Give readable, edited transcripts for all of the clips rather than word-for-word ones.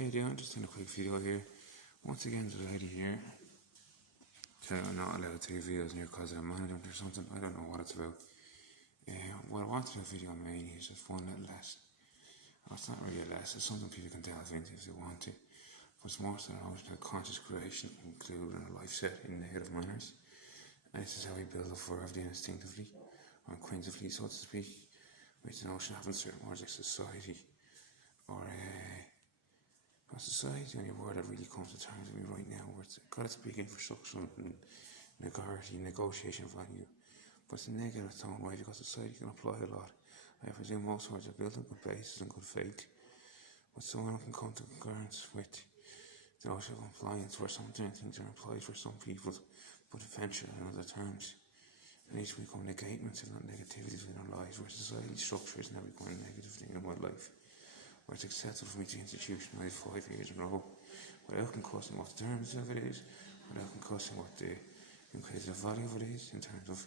Hey, doing just in a quick video here. Once again, the lady here. So I'm not allowed to take videos near because I'm management or something. I don't know what it's about. What I want to do a video mainly is just one little lesson. Well, it's not really a lesson. It's something people can delve into if they want to. But it's more so a conscious creation, including a life set in negative manners. And this is how we build up verbally and instinctively, or inquisitively, so to speak, with the notion of having certain words like society, or society is the only word that really comes to terms with me right now, where it's got its big infrastructure and negotiation value, but it's a negative its own way because society can apply a lot. I presume most words are built on good basis and good faith, but someone can come to concurrence with the notion of compliance, where some things are implied for some people, but eventually in other terms. And these become negatements, if not negativities in our lives, where society structure is now becoming a negative thing in my life. Where it's acceptable for me to institutionalise 5 years in a row without concussing what the terms of it is, without concussing what the increased value of it is in terms of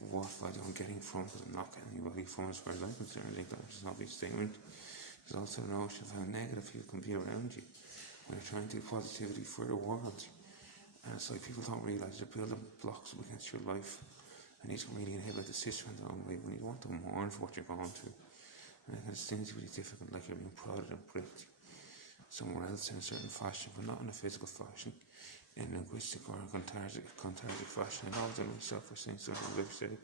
what value I'm getting from it, because I'm not getting any value from it as far as I'm concerned. I think that's an obvious statement. There's also the notion of how negative people can be around you when you're trying to do positivity for the world. And it's like people don't realise they're building blocks up against your life, and these can really inhibit the system in their own way when you want to mourn for what you're going through. And it's instinctively difficult, like you're being prodded and pricked somewhere else in a certain fashion, but not in a physical fashion, in a linguistic or a cathartic fashion. I always myself for saying something I've said.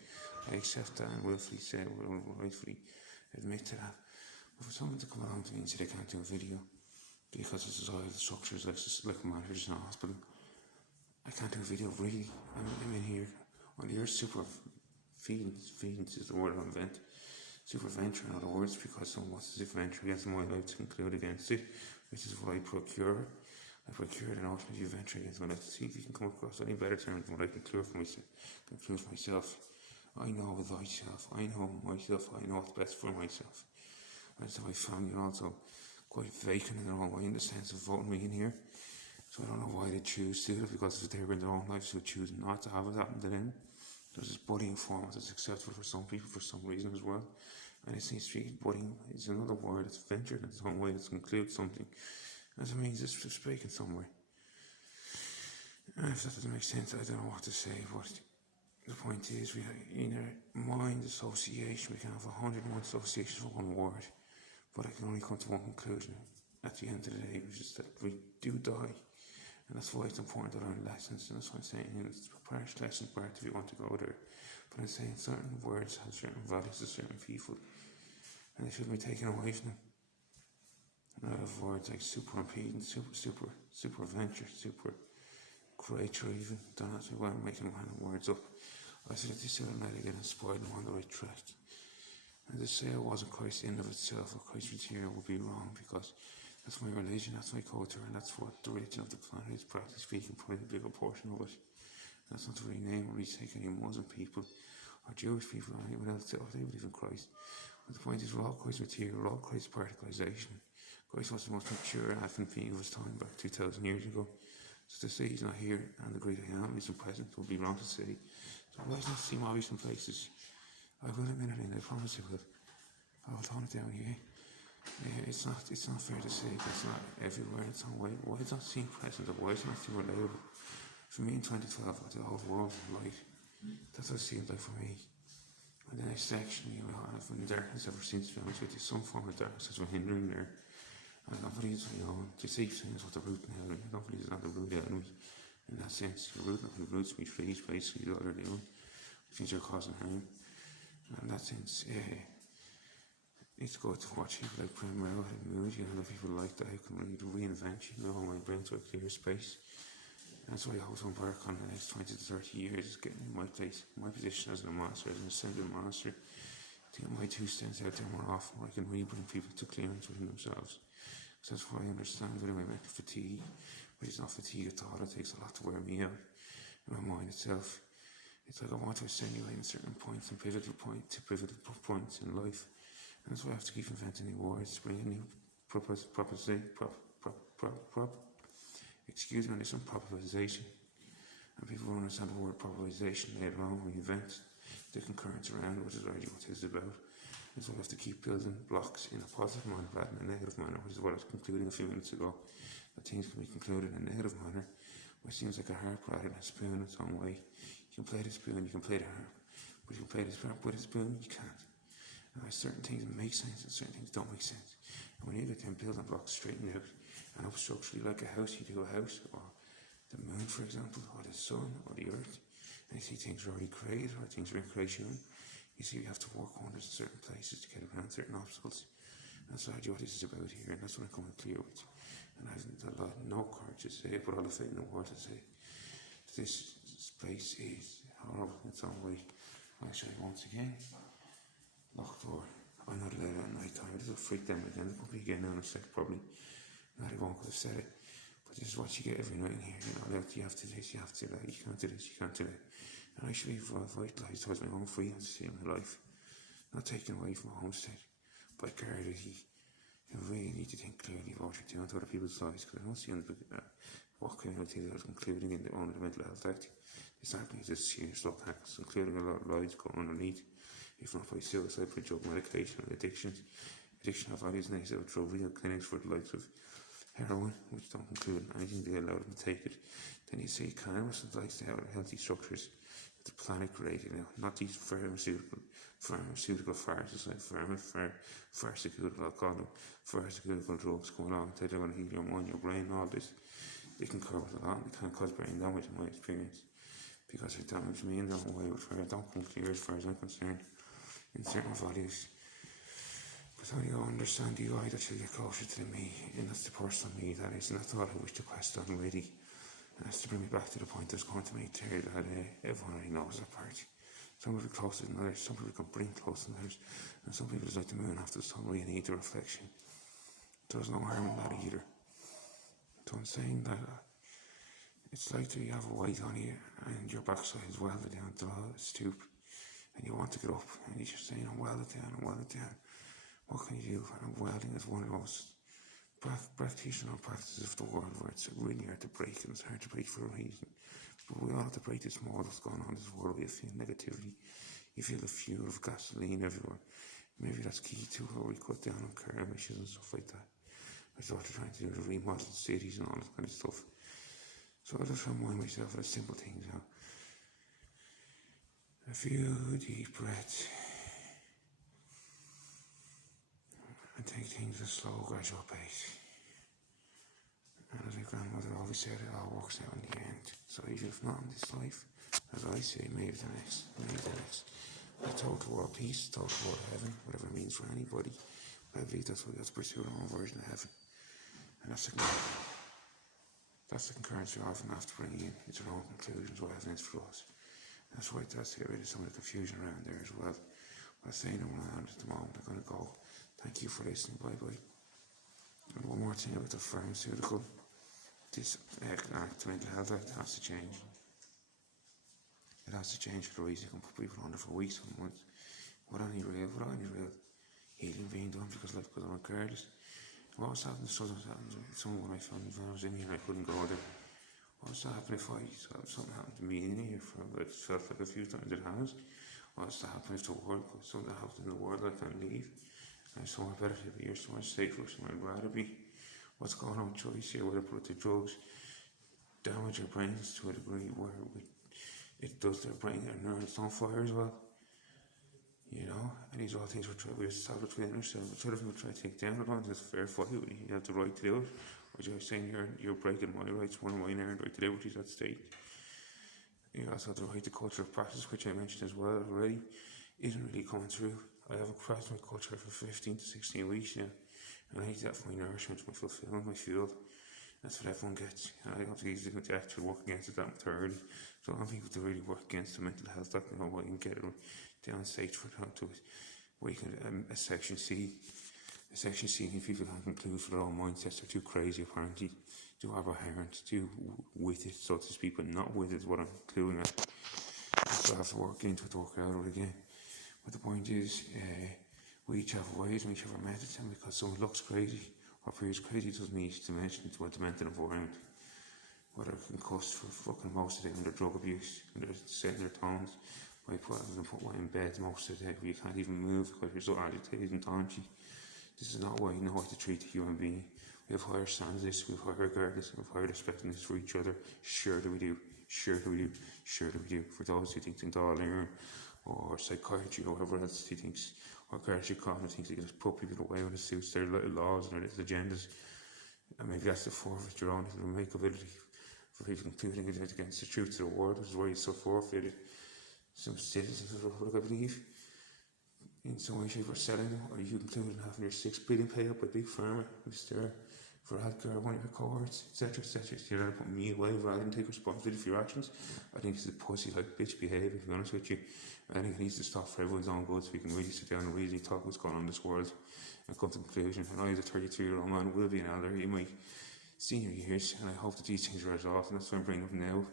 I accept that and willfully say, rightfully admit to that. But for someone to come along to me and say they can't do a video because it's societal structures like marriage in a hospital, I can't do a video really. I'm in here on your super feelings is the word I invent. Super venture, in other words, because someone wants to venture against my life to conclude against it, which is what I procure. I procure the notion of you venture against my life to see if you can come across any better terms than what I conclude for myself. I know thyself, I know myself, I know what's best for myself. And so my family are also quite vacant in their own way in the sense of voting me in here. So I don't know why they choose to do it, because if they're in their own lives, they choose not to have it happen to them. There's this bullying format that's acceptable for some people for some reason as well. And it seems to be bullying is another word that's ventured in its own way, that includes something. As it means it's speaking somewhere. And if that doesn't make sense, I don't know what to say, but the point is, we have in our mind association, we can have 101 associations for one word, but I can only come to one conclusion at the end of the day, which is that we do die. And that's why it's important to learn lessons, and that's why I'm saying it's a part lesson part if you want to go there. But I'm saying certain words have certain values to certain people, and they shouldn't be taken away from them. And I have words like super impedance, super venture, super creator even. Don't ask me why I'm making random words up. I said that this sort of night I get inspired and on the right track. And to say I wasn't Christ in of itself, or Christ material, would be wrong, because that's my religion, that's my culture, and that's what the religion of the planet is, practically speaking, probably the bigger portion of it. That's not to rename or retake any Muslim people or Jewish people or anyone else, or they believe in Christ. But the point is, we're all Christ material, we're all Christ particularization. Christ was the most mature infant being of his time back 2,000 years ago. So to say he's not here and the great I am isn't present would be wrong to say. So why doesn't it seem obvious in places? I will admit it, and I promise I will. I will tone it down here. It's not fair to say that's not everywhere in its own way. Why does it not seem present, or why is it not too reliable? For me in 2012, the whole world was light. That's what it seemed like for me. And the next section, I've been in darkness ever since, to be honest with you. Some form of darkness has been hindering there. And I don't believe it's, deceitful things what the root now. I don't believe it's not the root out of me. In that sense, the roots me trees, basically, what they're doing. Things are causing harm. And in that sense, it's good to watch people like Primrose and Moody and other people like that who can really reinvent, my brain to a clear space. And that's what I hope to embark on the next 20 to 30 years, is getting in my place, my position as a master, as an ascended master, to get my 2 cents out there more often, where I can really bring people to clearance within themselves. So that's what I understand within my mental fatigue, but it's not fatigue at all. It takes a lot to wear me out in my mind itself. It's like I want to attenuate in certain points and pivotal points in life. And that's why I have to keep inventing new words, bring in new proposition. And people will understand the word proposition later on when you invent the concurrence around, which is already what it is about. And so we have to keep building blocks in a positive manner rather than a negative manner, which is what I was concluding a few minutes ago. That things can be concluded in a negative manner, which seems like a harp rather than a spoon in its own way. You can play the spoon, you can play the harp, but you can play the harp with a spoon, you can't. And there's certain things that make sense and certain things don't make sense. And when you get them building blocks straightened out and up structurally like a house, you do a house, or the moon, for example, or the sun, or the earth, and you see things are already created, or things are in creation, you see you have to work wonders in certain places to get around certain obstacles. And that's what this is about here, and that's what I'm coming clear with. And I have no courage to say it, but all the faith in the world to say that this space is horrible in its own way. I'll show you once again. Locked door. I'm not allowed at night time. It'll freak them again. They'll put me again now in a sec, probably. No, they won't, because I've said it. But this is what you get every night in here. You have to do this, you have to do that. You can't do this, you can't do that. And I should be vitalised towards my own freedom to see my life. Not taken away from my homestead by guardedly. You really need to think clearly about what you're doing to other people's lives, because I don't see what criminality that is including in the own Mental Health Act. It's happening as serious law acts, including a lot of lives going underneath, if not by suicide, by drug medication and addictions. Addiction of values and exit drug rehab clinics for the likes of heroin, which don't include anything they allow them to take it. Then you see cannabis and lifestyle healthy structures that the planet created now, not these pharmaceutical farces like pharmaceutical, I'll call them pharmaceutical drugs come along and say they're going to heal your mind, your brain, all this. They can cover a lot, they can't cause brain damage in my experience, because they damage me in their own way, which I don't come clear as far as I'm concerned in certain values. But how do you understand the eye that you'll get closer to me, and that's the personal me that is, and that's all I wish to quest on really. And that's to bring me back to the point I was going to make there, that everyone already knows that part. Some people are closer than others, some people can bring closer than others, and some people is like the moon after the sun, really need the reflection. There's no harm in that either. So I'm saying that it's like that you have a weight on you and your backside is welded down to the stoop, and you want to get up, and you're just saying, I'm welded down. What can you do? And welding is one of those practitioner practices of the world where it's really hard to break, and it's hard to break for a reason. But we all have to break this mold that's going on in this world where you feel negativity, you feel the fuel of gasoline everywhere. Maybe that's key to how we cut down on car emissions and stuff like that. That's what they're trying to do, to remodel cities and all that kind of stuff. So I just remind myself of the simple things now. A few deep breaths. And take things at a slow, gradual pace. And as my grandmother always said, it all works out in the end. So even if not in this life, as I say, maybe the next. I told the world peace, told the world heaven, whatever it means for anybody. But I believe that's what we have to pursue our own version of heaven. And that's the concurrence we often have to bring in. It's our own conclusions, what heaven is for us. And that's why it has to get rid of some of the confusion around there as well. But I'm saying I'm at the moment, I'm going to go. Thank you for listening, bye bye. And one more thing about the pharmaceutical, this act, Mental Health Act, has to change. It has to change for the reason you can put people under for weeks or months without any real healing being done, because life goes on regardless. What was happening to someone when I found when I was in here and I couldn't go there? What was to happen if something happened to me in here? It felt like a few times it has. What was to happen if the world, something happened in the world I can't leave? I'm somewhere better to be here, somewhere safer, somewhere I'd rather be. What's going on with choice here? Whether put the drugs damage our brains to a degree where it does their brain and neurons don't fire as well. You know, and these are all things we're established within ourselves. But other people try to take down the ones, that's fair fight. You have the right to do it. Or you're saying you're breaking my rights, one of my inherent right to liberties at stake. You also have the right to culture of practice, which I mentioned as well already, isn't really coming through. I have practiced my culture for 15 to 16 weeks now, and I need that for my nourishment, my fulfillment, my fuel. That's what everyone gets, and I don't think it's going to actually work against it that much early. So I want people to really work against the Mental Health Act, you know, what you can get it down stage for how to where you can a section C if people can't conclude for their own mindsets. They're too crazy apparently, too abhorrent, too with it, so to speak, but not with it is what I'm concluding at. So I have to work into it to work out of it again. But the point is, we each have ways, we each have our methods, and because someone looks crazy or appears crazy doesn't need to mention it to a demented environment. Whether it can cost for fucking most of them, their drug abuse, and they're setting their tones, I put one in bed most of the day where you can't even move because you're so agitated and taunchy. This is not why you know how to treat a human being. We have higher standards, we have higher regardless, we have higher respectfulness for each other. Sure that we do. Sure that we do. Sure that we do. For those who think Dáil or psychiatry or whatever else he thinks, or Gareth Connor thinks he can just put people away when it suits their little laws and their little agendas. And maybe that's the forfeit your own little makeability for people including it against the truth of the world, which is why you so forfeited some citizens of the Republic, I believe, in some way, shape or selling them, or you including having your $6 billion paid up by Big Pharma, who's there for healthcare, one of your cohorts, etc., etc. So you're not putting me away rather than take responsibility for your actions. I think it's a pussy-like bitch behaviour, to be honest with you. I think it needs to stop for everyone's own good so we can really sit down and really talk what's going on in this world and come to a conclusion. And I, as a 33-year-old man, will be an elder in my senior years, and I hope that these things are resolved, and that's why I'm bringing up now.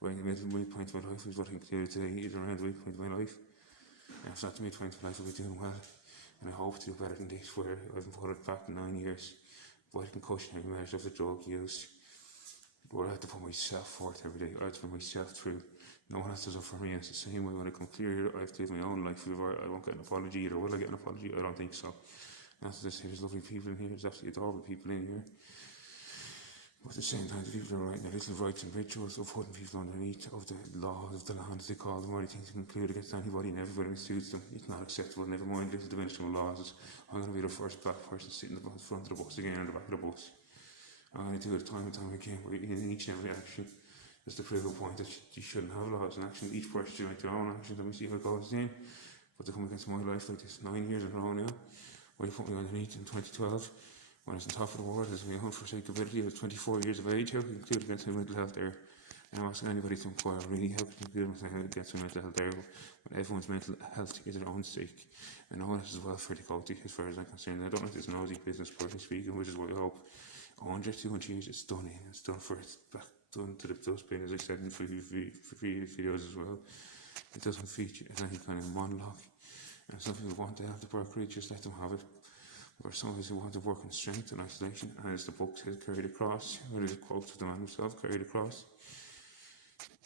We're in the middle of the midpoint of my life, is what I included today, is around the midpoint of my life. And if it's not the midpoint of my life, I'll be doing well. And I hope to do better than this, where I've been put it back in 9 years. By concussion, every measure of the drug use. But I have to put myself forth every day. I have to put myself through. No one else does it for me. It's the same way when I come clear here, I have to live my own life. I won't get an apology either. Will I get an apology? I don't think so. And as I say, there's lovely people in here. There's absolutely adorable people in here. But at the same time, the people are writing their little rights and rituals of putting people underneath of the laws of the land, as they call them, or anything to conclude against anybody and everybody who suits them. It's not acceptable. Never mind little dimensional laws. I'm going to be the first black person sitting in the front of the bus again, or the back of the bus. I'm going to do it time and time again, where in each and every action, just to prove a point that you shouldn't have laws and action. Each person should make their own actions, and we see how it goes in. But to come against my life like this 9 years in a row now, where you put me underneath in 2012, when I was on top of the world as my unforsakability, I was 24 years of age. How can you conclude against my mental health there? And I'm asking anybody to inquire, really, how can you conclude against my mental health there when everyone's mental health is their own stake? And no one else is welfare to go to, as far as I'm concerned. I don't like this nosy business person speaking, which is what I hope 100, 200 years it's done in. It's done for it's back done to the dustbin, as I said in previous videos as well. It doesn't feature any kind of monologue. And some people want to have the Berkeley, just let them have it. Or some of us who want to work in strength and isolation, and as the book says, carried across, or there's a quote of the man himself, carried across.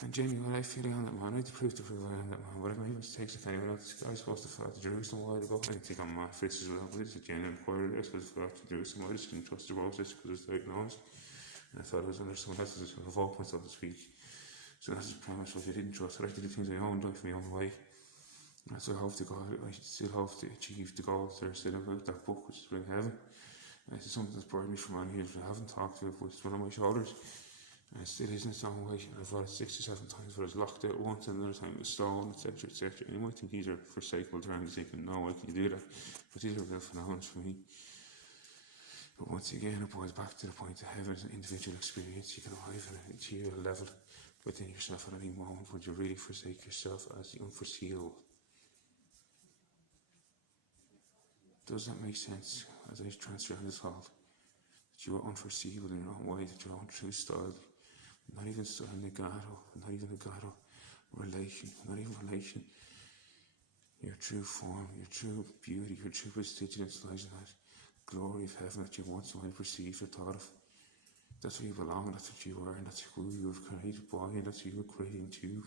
And genuinely, I feel on that man. I had to prove to prove I am that man. But I made mistakes. I was supposed to fly to Jerusalem a while ago. I think I'm mad for this as well, but it's a genuine inquiry. I was supposed to fly to Jerusalem. I just didn't trust the process because it was diagnosed. And I thought I was under someone else's involvement, so to speak. So that's the premise, was I didn't trust. I like to do things my own life, my own way. And so I hope to God, I still hope to achieve the goals that are still about that book, which is Bring Heaven. And it's something that's burdened me for many years. I haven't talked to it, but it's one on my shoulders. And it still is in its own way. I've read it 6 or 7 times, but I was locked out once, and another time it was stolen, etc., etc. And you might think these are forsakable terms, thinking, no, I can do that. But these are real phenomena for me. But once again, it boils back to the point of heaven as an individual experience. You can arrive at an achievable level within yourself at any moment. Would you really forsake yourself as the unforeseeable? Does that make sense as I transfer on this hall? That you are unforeseeable in your own way, that your own true style, not even style legato, not even legato, relation, not even relation, your true form, your true beauty, your true prestigiousness lies in that glory of heaven that you once might perceived or thought of. That's where you belong, that's what you are, and that's who you were created by, and that's who you were created into.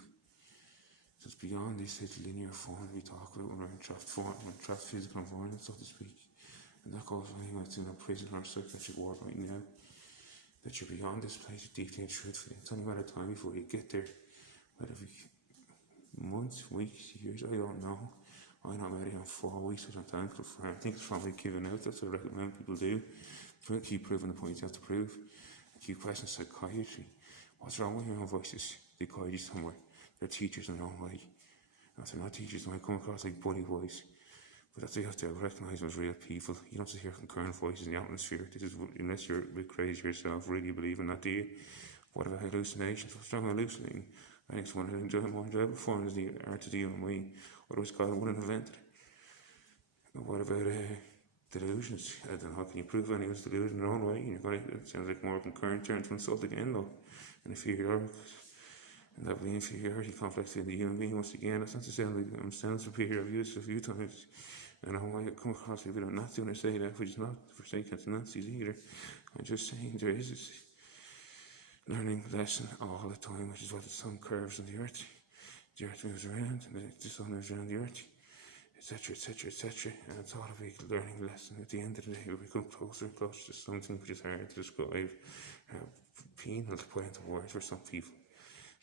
So it's beyond this little linear form that we talk about when we're in trapped form, when trapped physical environment, so to speak. And that goes for anyone that's in a prison or psychiatric ward right now. That you're beyond this place of deeply and truthfully. It's only a matter of time before you get there. Whether it be months, weeks, years, I don't know. I'm not ready in 4 weeks, which I'm thankful for. I think it's probably given out. That's what I recommend people do. Keep proving the points you have to prove. Keep questioning psychiatry. What's wrong with your own voices? They guide you somewhere. They're teachers in their own way. And if they're not teachers, they might come across like bully boys. But that's what you have to recognise as real people. You don't just hear concurrent voices in the atmosphere. This is, unless you're a bit crazy yourself, really believe in that, do you? What about hallucinations? What's wrong with hallucinating? I think it's one of the more enjoyable forms of the art of the human way. What was called one invented. What about delusions? I don't know, how can you prove anyone's delusion in their own way? And you're going to, it sounds like more concurrent term to insult again, though. And inferiority. And that would be inferiority complex in the human being once again. That's not to sound like I'm sound superior. I've used it a few times. And I might come across a bit of Nazi when I say that, which is not forsaken to Nazis either. I'm just saying there is this learning lesson all the time, which is what the sun curves on the earth. the earth moves around, and the sun moves around the earth, etc., etc., etc. And it's all a big learning lesson. At the end of the day, we become closer and closer to something which is hard to describe, penal to put into words for some people,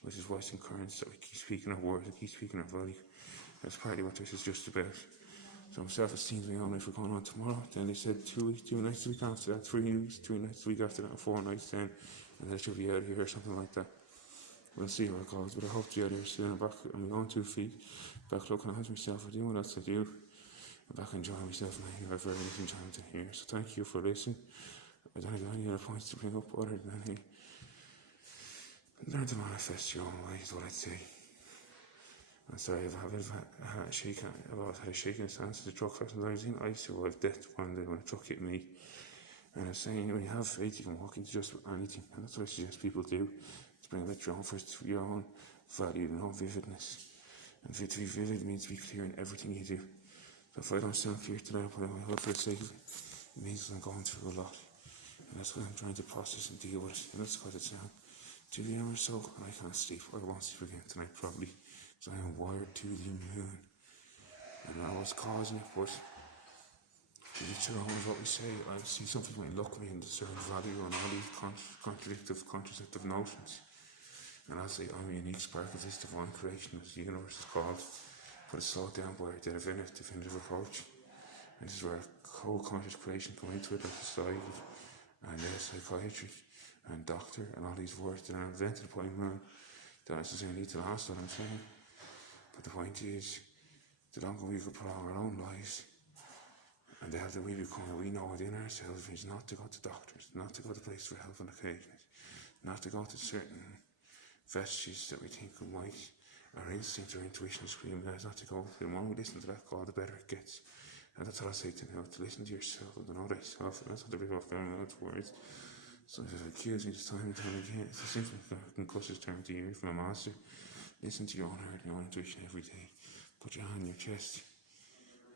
which is why it's encouraged that we keep speaking our words and keep speaking our value. That's partly what this is just about. So self-esteem to be on if we're going on tomorrow. Then they said 2 weeks, 2 nights a week after that, 3 weeks, 3 nights a week after that, and 4 nights then, and then she'll be out of here or something like that. We'll see how it goes, but I hope to be out here soon. I'm back on my own 2 feet, back looking at myself, or doing what else I do. I'm back enjoying myself, and I've very much enjoyed it here. So thank you for listening. I don't have any other points to bring up other than learn to manifest your own way is what I'd say. I'm sorry, I've had a shaking stance at the truck accident. I survived death one day when a truck hit me. And I'm saying, when you have faith, you can walk into just anything. And that's what I suggest people do. To bring about your own value and own vividness. And to be vivid means to be clear in everything you do. So if I don't sound clear today, I'll put it on my hood for the sake of it. It means I'm going through a lot. And that's what I'm trying to process and deal with. And that's what it's now. 2 a.m. or so, and I can't sleep. I won't sleep again tonight, probably. So I am wired to the moon. And I was causing it, but each their own of what we say. I see something might look me and discern value on all these contraceptive notions. And I'll say, I'm a unique spark of this divine creation, as the universe is called. But it's slowed down by the definitive approach. And this is where co-conscious creation come into it, like society and psychiatry and doctor and all these words that are invented by man. Don't necessarily need to last, what I'm saying. But the point is, the longer we could prolong our own lives, and the health that we become, we know within ourselves is not to go to doctors, not to go to places for help on occasions, not to go to certain vestiges that we think might, our instinct or intuition is screaming at us not to go to. The more we listen to that call, the better it gets. And that's what I say to now, to listen to yourself and to know thyself, and that's what the big off down out words. So if it accuse me this time and time again, it's a simple concussions term to hear from a master. Listen to your own heart and your own intuition every day. Put your hand on your chest.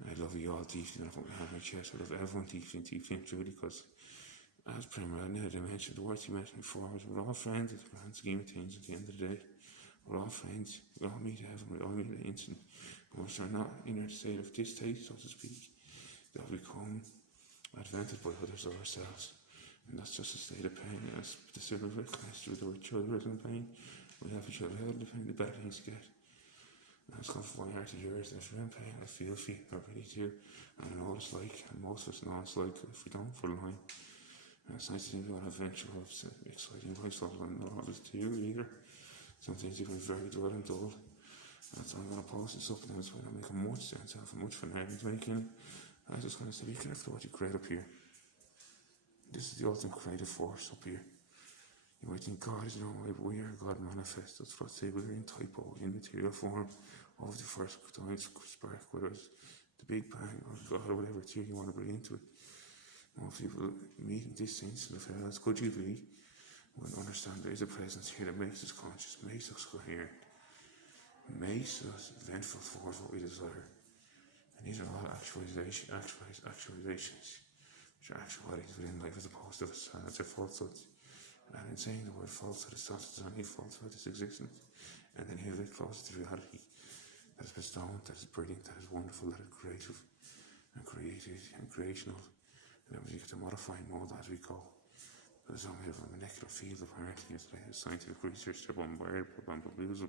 I love you all deeply, and I put my hand on my chest. I love everyone deeply and truly, because as Premier Adned, I mentioned the words you mentioned before, we're all friends at the grand scheme of things at the end of the day. We're all friends. We all meet heaven, we all meet the instant. And once we're not in a state of distaste, so to speak, that we become advented by others or ourselves. And that's just a state of pain. As the civil request with our children in pain, we have each other held the pain, the better things get. And it's come from my heart to yours. If you're in pain, I feel for you, I really do. And I know what it's like, and most of us know what it's like if we don't for line. And it's nice to think about adventure of exciting lifestyle, and not always to you either. Some things you can be very dull and dull. That's why I'm going to post this up now, so I don't make much sense out of much for now. Making. I just going to say, be careful what you create up here. This is the ultimate creative force up here. You might think God is no way, but we are God manifest. That's what I say. We're in typo, in material form of the first time spark, whether it's the Big Bang or God or whatever theory you want to bring into it. Most people meeting this instant of hell, as could you be, will understand there is a presence here that makes us conscious, makes us coherent, makes us vengeful towards what we desire. And these are all actualizations, which are actualities within life as opposed to facades or falsehoods. And in saying the word falsehood, it's not there's any falsehood, it's existence. And then you get closer to reality that is bestowed, that is brilliant, that is wonderful, that is creative and creative and creational. And then we get to modifying mode as we go. There's only a molecular field apparently, as scientific research to bombard, bamboozle,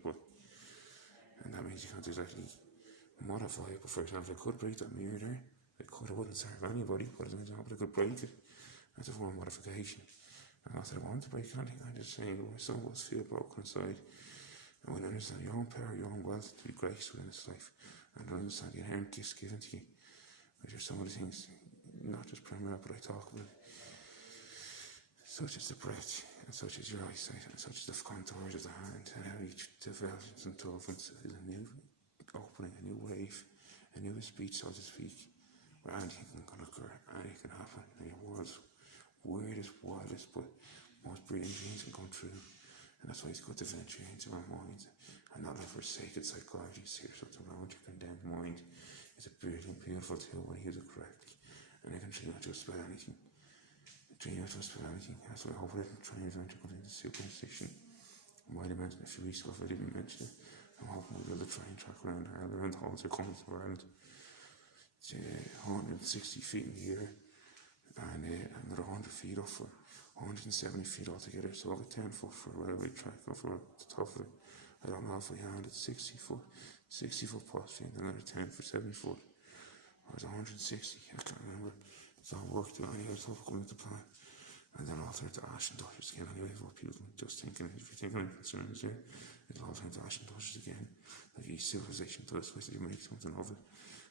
and that means you can't exactly modify it. But for example, I could break that mirror there. It wouldn't serve anybody, but as an example, I could break it. That's a form of modification. And not that I want to break anything, I'm just saying that my soul must feel broken inside. And when you understand your own power, your own wealth to be grace within this life, and understand the inherent gifts given to you, which are some of the things, not just primarily, but I talk about, such as the breath, and such as your eyesight, and such as the contours of the hand, and how each develops and develops is a new opening, a new wave, a new speech, so to speak, where anything can occur, anything can happen, and your world's weirdest, wildest, but most brilliant dreams can come true. And that's why it's good to venture into our minds and not let forsaken psychology steer something wrong with your condemned mind. It's a brilliant, beautiful tool when you use it correctly. And it can dream not just about anything. Dream not just about anything. That's why I hope I didn't try and venture into superstition. I might have mentioned a few weeks ago if I didn't mention it. I'm hoping we'll build a train track around Ireland, around the whole circumference of Ireland. It's 160 feet in the air, and another 100 feet up for 170 feet altogether. So I'll get 10 foot for a railway track over the top of it. I don't know if I had it 60 foot possibly, and another 10 for 70 foot. Or it was 160, I can't remember. It's all worked out anyway, it's all coming into plan. And then I'll turn to Ash and Dodgers again anyway, what people just thinking, if you're thinking of concerns there, it'll all turn to Ash and Dodgers again. Like each civilization does, where you make something of it.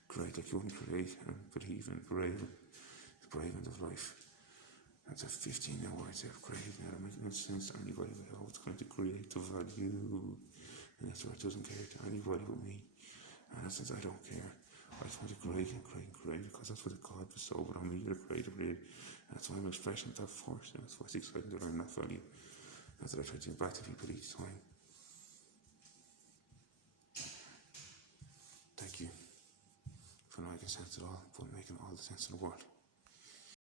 Great, like you wouldn't create and believe in the braving of life. That's a 15-year words there, brave. Now that makes no sense to anybody, but how it's going to create the value. And that's why it doesn't care to anybody but me. And that says I don't care. I just want to create and create and create, because that's what God bestowed on me, the creator really. That's why I'm expressing that force, and that's why it's exciting to learn that value. That's what I try to give back to people each time. Thank you for not making sense at all, but making all the sense in the world.